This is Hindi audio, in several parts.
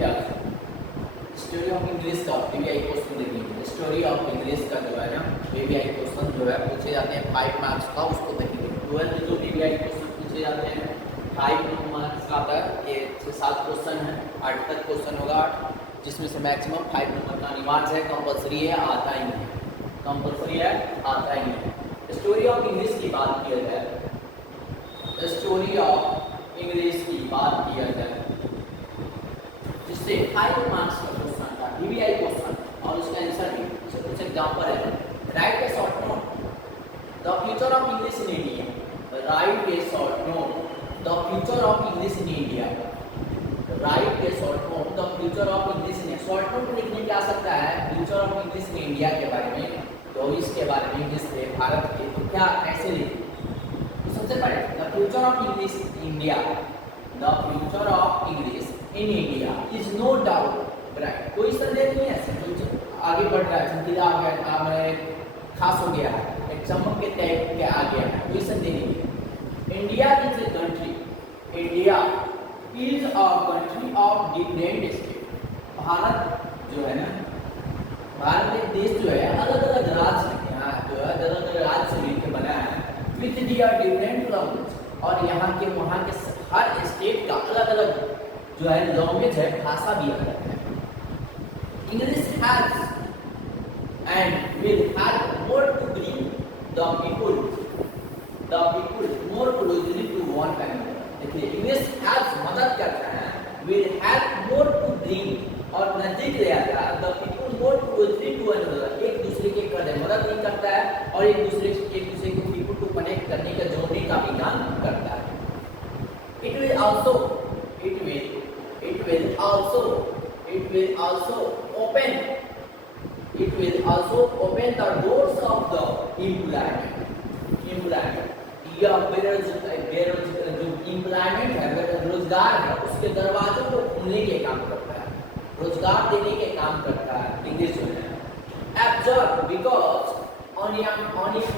देखिए आप स्टोरी ऑफ इंग्लिश का पीवीआई क्वेश्चन देखेंगे। स्टोरी ऑफ इंग्लिश का जो है ना पीवीआई क्वेश्चन जो है पूछे जाते हैं 5 मार्क्स का, उसको देखेंगे। 12 जो पीवीआई क्वेश्चन पूछे जाते हैं 5 मार्क्स का आता है। ये 6-7 क्वेश्चन है, 8 तक क्वेश्चन होगा, जिसमें से मैक्सिमम 5 नंबर का अनिवार्य है, कंपलसरी है, आता ही नहीं, कंपलसरी है, आता ही नहीं। स्टोरी ऑफ इंग्लिश की बात किया जाए, स्टोरी ऑफ इंग्लिश की बात किया जाए जिससे 5 मार्क्स का क्वेश्चन था, पीवीआई क्वेश्चन, और उसका आंसर भी कुछ एग्जांपल है। Right a short note the future of English in India. Right a short note the future of English in India. Right a short note the future of English in. Short note लिखने क्या आ सकता है future of English in India के बारे में, तो इसके बारे में इंग्लिश के भारत के, तो क्या ऐसे लिखें। तो सबसे पहले the future of English in India, the future of English in India is no doubt bright. कोई संदेह नहीं है, आगे बढ़ रहा है, चमकीला हो गया, खास हो गया है, एक चमक के टाइप के आ गया है, कोई संदेह नहीं है। India is a country, India is a country of different state. Bharat जो है ना, भारत एक देश जो है अलग अलग राज्य है, यहाँ जो है अलग अलग राज्य से मिलकर बना है, विद दियर डिफरेंट लैंग्वेज, और यहाँ के वहाँ के हर स्टेट का अलग अलग जो है लैंग्वेज है, भाषा भी अलग है। English has and will help more to bring the people more closely to one another. देखिए इंग्लिश हैज मदद करता है, will help more to bring और नजदीक ले आता है, the people more closely to another, एक दूसरे के करने मदद नहीं करता है, और एक दूसरे को पीपल को कनेक्ट करने का, जोड़ने का भी काम करता है। It will also open the doors of the employment। यह जो employment है, रोजगार है, उसके दरवाजों को खोलने के काम करता है, रोजगार देने के काम करता है इंग्लिश में। Absurd because unemployment is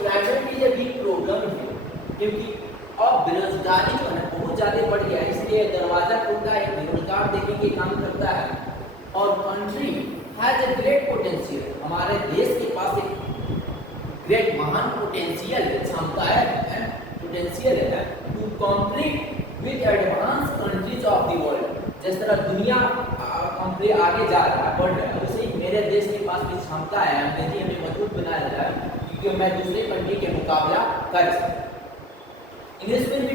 a big problem here, क्योंकि अब बेरोजगारी जो है बहुत ज़्यादा बढ़ गया है, इसलिए दरवाजा खोलता है, रोजगार देने के काम करता है। और country has a great potential, हमारे देश के पास एक ग्रेट महान पोटेंशियल क्षमता है, पोटेंशियल है to compete with advance countries of the world. जिस तरह दुनिया आगे जा रहा है, बढ़ रहा है, उसे मेरे देश के पास भी क्षमता है अंग्रेजी हमें मजबूत बनाया जाए, क्योंकि मैं दूसरे कंट्री के मुकाबला कर सकता। English will be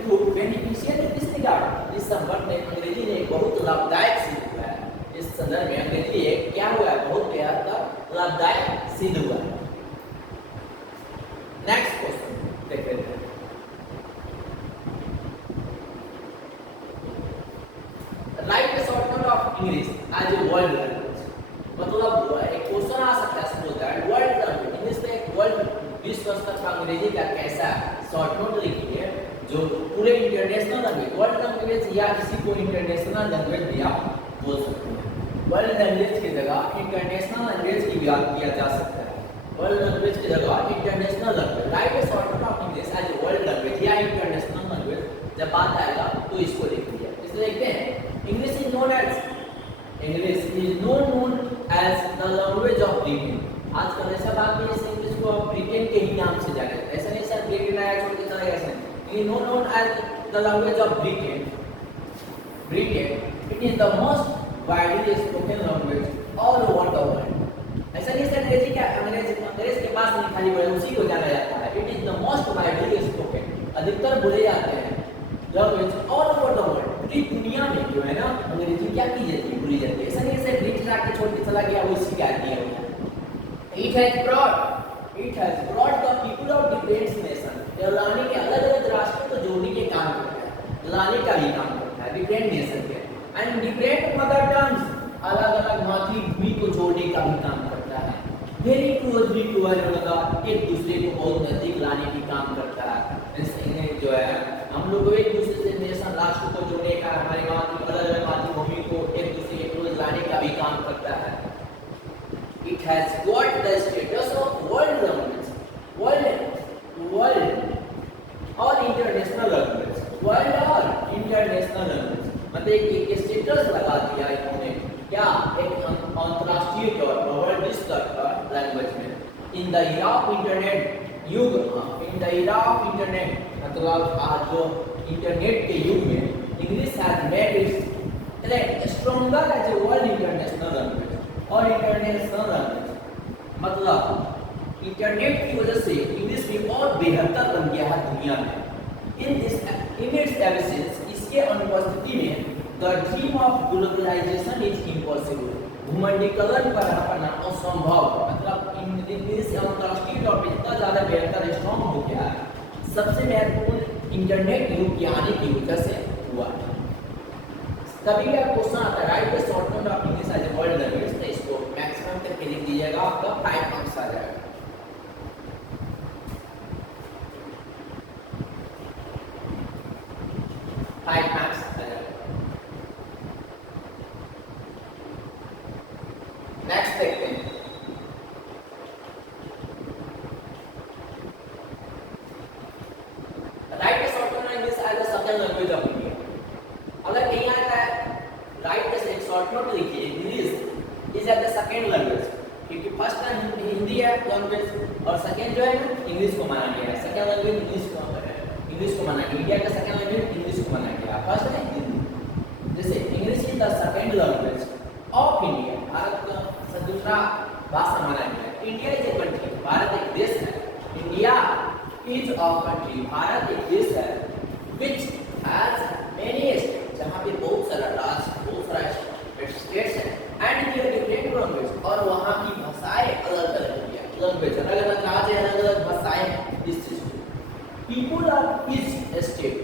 proved beneficial in this regard। इस संदर्भ में अंग्रेजी ने बहुत लाभदायक सिद्ध हुआ है, इस संदर्भ में अंग्रेजी क्या हुआ है, बहुत ज्यादा लाभदायक सिद्ध हुआ है। नेक्स्ट क्वेश्चन देख लेते हैं। Write a short note of English as a world language. मतलब एक क्वेश्चन आ सकता है, समझ होता है वर्ल्ड लैंग्वेज, इंग्लिश में एक वर्ल्ड विश्व स्तर का अंग्रेजी का कैसा शॉर्ट नोट लिखिए जो पूरे इंटरनेशनल लैंग्वेज, वर्ल्ड लैंग्वेज या किसी को इंटरनेशनल लैंग्वेज भी आप बोल सकते हैं। वर्ल्ड लैंग्वेज की जगह इंटरनेशनल लैंग्वेज की बात किया जा सकता है, वर्ल्ड लैंग्वेज की जगह international language. Write a short note of English as a world language या इंटरनेशनल लैंग्वेज, जब बात आएगा तो इसको लिख लिया। इसलिए देखते हैं English is known as the language of Britain. आजकल ऐसा बात नहीं है इंग्लिश को ब्रिटेन के ही नाम से जाने, ऐसा नहीं सर ब्रिटेन आया छोड़ के चला गया, ऐसा नहीं। Known as the language of Britain. It is the most widely spoken language all over the world. ऐसा नहीं सर अंग्रेजी क्या, अंग्रेज के पास नहीं खाली बोले उसी को जाना जाता है। It is the most widely spoken, अधिकतर बोले जाते हैं language all over the world. पूरी दुनिया में जो है ना अंग्रेजी क्या की जाती है, बोली जाती है। ऐसा नहीं सर ब्रिटेन आके छोड़ के चला गया, वो इसी का दिया हुआ। It has brought the people of different nations। यह लाने के अलग अलग राष्ट्रों को जोड़ने के काम करता है, लाने का भी काम करता है डिफरेंट नेशन के, एंड डिफरेंट मदर टंग्स, अलग अलग मातृभूमि को जोड़ने का भी काम करता है। Very closely to one another, एक दूसरे को बहुत नजदीक लाने की काम करता है। इसने जो है हम लोग को एक दूसरे से नेशन राष्ट्र को जोड़ने का, हमारे अलग अलग मातृभूमि को एक दूसरे के क्लोज लाने का भी काम करता है। It has got the status of world language, world or international language, world or international language। मतलब एक स्टेटस लगा दिया इन्होंने, क्या एक अंतरराष्ट्रीय तौर पर वर्ल्ड स्तर पर लैंग्वेज में। In the era of internet युग, in the era of internet मतलब आज जो इंटरनेट के युग में English has made its stronger as a world international language और इंटरनेशनल लैंग्वेज। मतलब इंटरनेट की वजह से इंग्लिश भी और बेहतर बन गया है दुनिया में। इन इट्स एब्सेंस, इसके अनुपस्थिति में the dream of globalisation is impossible, भूमंडलीकरण पर अपना असंभव। मतलब इंग्लिश अंतरराष्ट्रीय तौर पर इतना ज़्यादा बेहतर स्ट्रॉन्ग हो गया है, सबसे महत्वपूर्ण इंटरनेट युग के आने की वजह से हुआ है। कभी भी क्वेश्चन आता है write the short note of English as a world language, तो इसको मैक्सिमम करके लिख दीजिएगा, आपका 5 मार्क्स आ जाएगा। नेक्स्ट देखते हैं। Write the short note English as the second language of India. अगर कहीं आता है राइट द शॉर्ट नोट लिखिए English is as the second language, क्योंकि फर्स्ट हिंदी है लैंग्वेज और सेकंड जो है ना इंग्लिश को माना गया है। सेकंड लैंग्वेज इंग्लिश को माना गया, इंडिया का सेकंड लैंग्वेज इंग्लिश को माना गया, फर्स्ट है हिंदी। जैसे English is the second language of India, Bharat का दूसरा भाषा माना गया है। India is a country, Bharat एक देश है। India is a country, Bharat एक देश है। विच हैज मेनी स्टेट्स, जहाँ पे बहुत सारा राज्य, बहुत सारा स्टेट्स है। एंड देयर डिफरेंट लैंग्वेज, और वहाँ की भाषाएं अलग अलग है। लैंग्वेज अलग अलग राज्य, अलग अलग भाषाएं। इस चीज पीपुल ऑफ ईच स्टेट,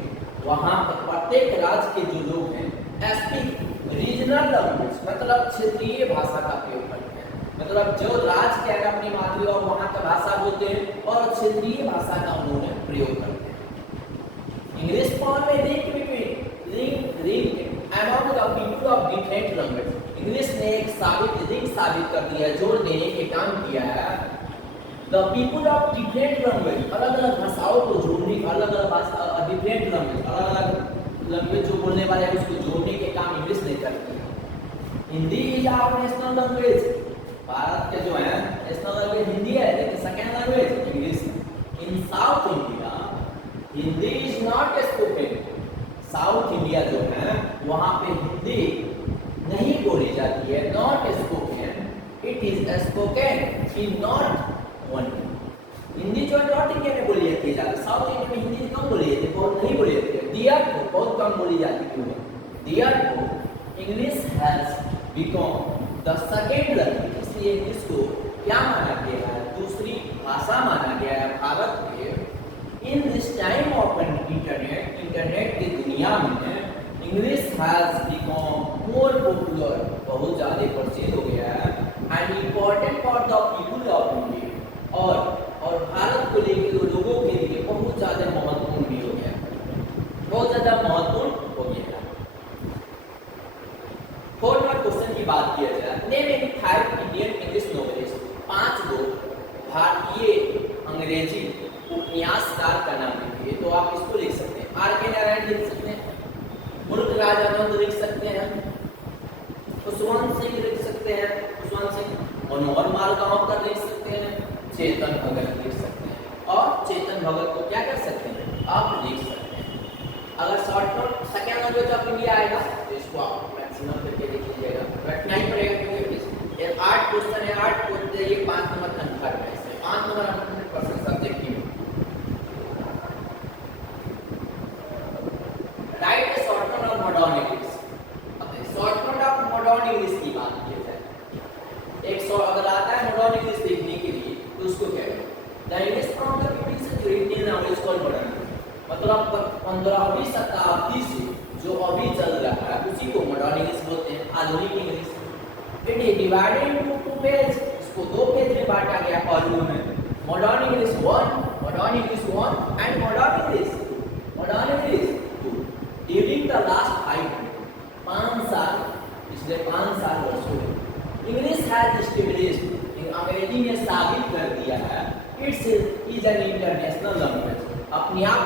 वहाँ पर प्रत्येक राज्य के जो लोग हैं स्पीक रीजनल लैंग्वेज, मतलब क्षेत्रीय भाषा का प्रयोग करते हैं। मतलब जो राज्य के अपनी मातृ और वहाँ का भाषा बोलते हैं और क्षेत्रीय भाषा का उन्होंने प्रयोग करते हैं। इंग्लिश फॉर्म में link among the people of different language, English ने एक लिंक साबित कर दिया, जोड़ देने के काम किया है। The people of different language, अलग अलग भाषाओं को जोड़ने, अलग अलग भाषा डिफरेंट लैंग्वेज, अलग अलग लैंग्वेज जो बोलने वाले हैं उसको जोड़ने के काम इंग्लिश नहीं करती है। Hindi is our national language, Bharat के जो है नेशनल लैंग्वेज हिंदी है, लेकिन सेकंड लैंग्वेज इंग्लिश है। In South India Hindi is not spoken, South India जो है वहाँ पे हिंदी नहीं बोली जाती है, not spoken, it is spoken in north only. Hindi जो नॉर्थ इंडिया में बोली जाती है ज़्यादा, साउथ इंडिया में हिंदी कम बोली जाती है, बहुत नहीं बोली जाती है। दियर को बहुत कम बोली जाती है। दियर को English has become the second language, इसलिए इंग्लिश को क्या माना गया है, दूसरी भाषा माना गया है भारत में। In this time of internet, internet की दुनिया में English has become more popular, बहुत ज़्यादा प्रसिद्ध हो गया है। And important for the people of India, और भारत को लेकर लोगों के लिए बहुत ज़्यादा महत्वपूर्ण भी हो गया, बहुत ज़्यादा महत्वपूर्ण हो गया। फोर्थ क्वेश्चन की बात किया जाए, name any 5 Indian English novelist, 5 लोग भारतीय अंग्रेजी उपन्यासकार का नाम लिखिए। तो आप इसको लिख सकते हैं, आर.के. नारायण लिख सकते हैं, मुल्कराज आनंद लिख सकते हैं, खुशवंत सिंह लिख सकते हैं, खुशवंत सिंह, मनोहर मालगांवकर लिख सकते हैं, चेतन भगत लिख सकते हैं। और चेतन भगत को क्या कर सकते हैं, आप लिख सकते हैं। अगर short note second language of India आएगा तो इसको आप मैक्सिमम करके लिख लीजिएगा, रटना ही पड़ेगा क्योंकि ये 8 क्वेश्चन है, 8 को ये 5 नंबर कंफर्म है, इसमें 5 नंबर 100% सब्जेक्ट की। Write the short note of modern English. अब short note of modern English की बात की जाए, एक अगर आता है मॉडर्न इंग्लिश लिखने के लिए तो उसको क्या करें, the English from the 15th century till now is called modern, मतलब 15वीं शताब्दी से जो अभी चल रहा है उसी को मॉडर्न इंग्लिश बोलते हैं, आधुनिक English. It is divided into 2 phase, इसको 2 फेज में बांटा गया पहलुओं में, modern English 1, modern English 1 and modern English 2। During the last 5 साल, पिछले 5 साल वर्षों में इंग्लिश हैज एस्टैब्लिश्ड, अंग्रेजी ने साबित कर दिया है, it's is an international language, अपने आप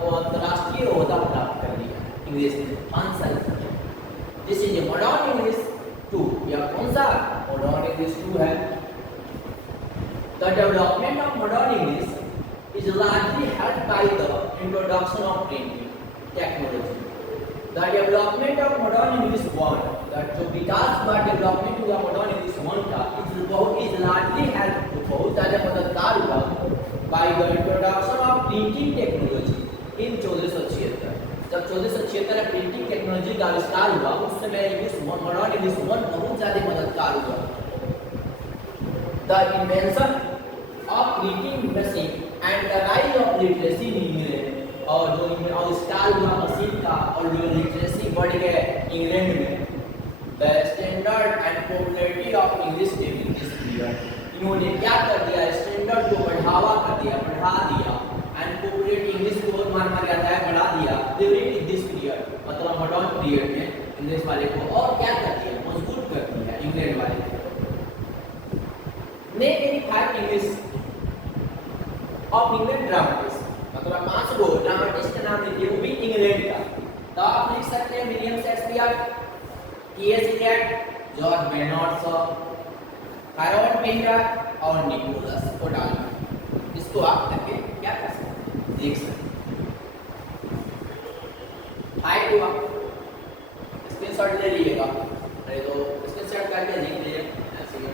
को अंतर्राष्ट्रीय ओहदा प्राप्त कर लिया इंग्लिश ने 5 साल। This is a modern English 2। यह कौन सा मॉडर्न इंग्लिश 2 है। The development of modern English is largely helped by the introduction of printing technology. The development of modern English 1, that जो विकास हुआ डेवलपमेंट हुआ मॉडर्न इंग्लिश 1 का, इज लार्जली हेल्प, बहुत ज़्यादा मददगार हुआ by the introduction of printing technology in 1476। जब 1476 में प्रिंटिंग टेक्नोलॉजी का आविष्कार हुआ, उस समय इंग्लिश मॉडर्न इंग्लिश 1 बहुत ज़्यादा मददगार हुआ। The invention of printing machine and the rise of literacy in England, और जो आविष्कार हुआ मशीन का और जो लिटरेसी बढ़ गया इंग्लैंड में। The standard and popularity of English during this period, इन्होंने क्या कर दिया, स्टैंडर्ड को बढ़ावा कर दिया, बढ़ा दिया, एंड पॉपुलैरिटी इंग्लिश को माना जाता है बढ़ा दिया ड्यूरिंग दिस पीरियड, मतलब मॉडर्न पीरियड में इंग्लिश वाले को और क्या कर दिया, मजबूत कर दिया इंग्लैंड वाले को। Name any 5 English of England dramatist, मतलब 5 गो ड्रामेटिस्ट का नाम लिखिए, वो भी इंग्लैंड का। तो आप लिख सकते हैं William Shakespeare, T S. Eliot, George Bernard Shaw, Harold Pinter और निकोलस कोडाल। इसको आप करके क्या कर सकते हैं, देख सकते हैं। हाई टू आप स्क्रीनशॉट ले लीजिएगा, नहीं तो स्क्रीनशॉट करके देख लीजिए ऐसे ही।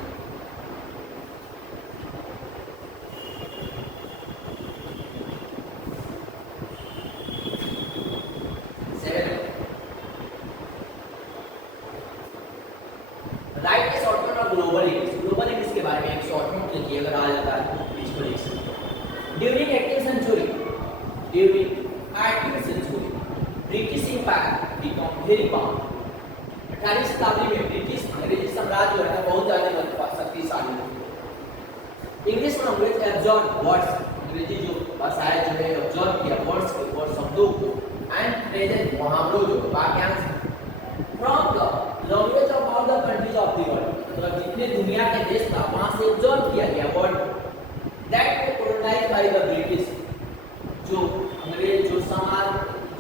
Write a short note of global English, global English के बारे में एक शॉर्ट नोट लिखिए, अगर आ जाता है तो इसको लिख सकते हैं। During 18th century, during 18th century British empire become very powerful. 18वीं शताब्दी में ब्रिटिश अंग्रेजी साम्राज्य जो है बहुत ज्यादा शक्तिशाली है। इंग्लिश लैंग्वेज एब्जॉर्ब वर्ड्स, अंग्रेजी जो भाषा है जो है एब्जॉर्ब किया वर्ड्स को और शब्दों को, एंड फ्रेजेस मुहावरों जो वाक्यांश from the language of all the countries of the world, मतलब जितने दुनिया के देश था वहां से एब्जॉर्ब किया गया word that way colonised by the British, जो अंग्रेज जो समाज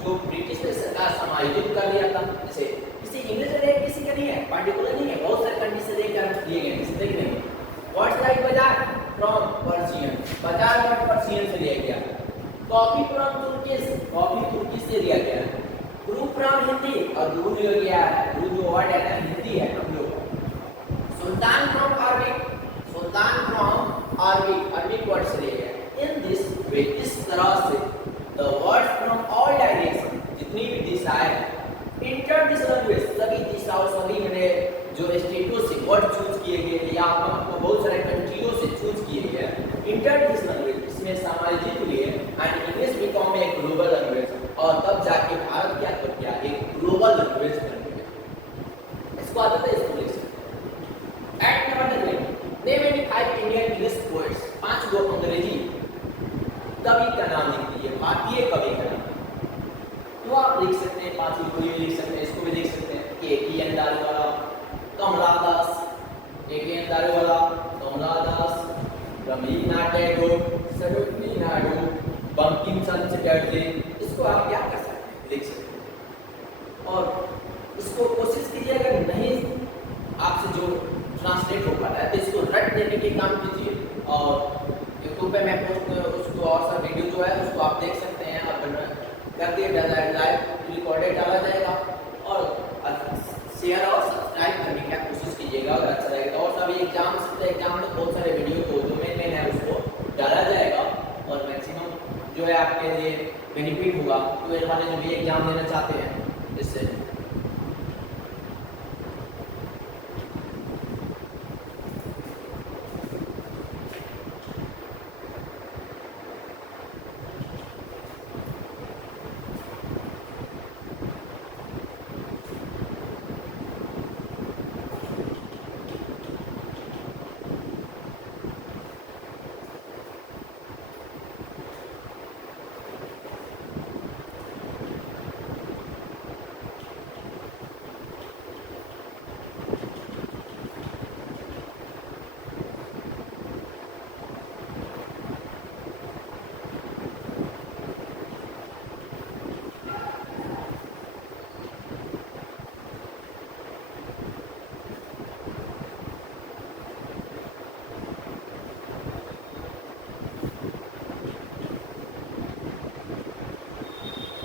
जो ब्रिटिश ने सरकार समायोजित कर लिया था। जैसे किसी इंग्लिश से किसी का नहीं है, पर्टिकुलर नहीं है, बहुत सारे कंट्री से लेकर लिए गए, किसी तक नहीं। वर्ड्स लाइक बाजार फ्रॉम पर्शियन, बाजार वर्ड पर्शियन से लिया गया। कॉफी फ्रॉम तुर्किश, कॉफी तुर्की से लिया गया। गुरु फ्रॉम हिंदी, और गुरु जो गया है, गुरु जो वर्ड है ना हिंदी है हम लोग। Sultan from Arabic, sultan from Arabic, Arabic word से लिया गया। इन दिस वे, इस तरह से the words from all direction, जितनी भी दिशाएं इंटर दिस लैंग्वेज, सभी दिशाओं सभी मैंने जो स्टेटों से वर्ड चूज किए गए या आपको बहुत सारे कंट्रियों से चूज किए गए इंटर दिस लैंग्वेज, इसमें समायोजित हुए and English become a global language, और तब जाके भारत क्या कर गया, एक ग्लोबल लैंग्वेज बन गया। इसको आदत है, इसको लिख सकते हैं। Act number 3, name any 5 Indian English poets, 5 गो अंग्रेजी कवि का नाम लिख दीजिए, भारतीय कवि का नाम। तो आप लिख सकते हैं 5 को भी लिख सकते हैं, इसको भी लिख सकते हैं। के.टी.एन. दारुवाला, कमला दास, के.टी.एन. दारुवाला, कमला दास, रवीन्द्रनाथ टैगोर, सरोजिनी नायडू, बंकिम चंद्र चटर्जी। इसको आप क्या कर सकते हैं, लिख सकते हैं। और इसको कोशिश कीजिए, अगर नहीं आपसे जो ट्रांसलेट हो पाता है तो इसको रट देने के काम कीजिए, और यूट्यूब पे मैं पोस्ट उसको और सा वीडियो जो है उसको आप देख सकते हैं। आप कर दिए लाइव रिकॉर्डेड डाला जाएगा, और शेयर और सब्सक्राइब करने की कोशिश कीजिएगा, अगर अच्छा लगेगा। और सभी एग्जाम में बहुत सारे वीडियो को जो मेन है उसको डाला जाएगा, और मैक्सिमम जो है आपके लिए बेनिफिट होगा। तो वाले जो भी एग्जाम देना चाहते हैं इससे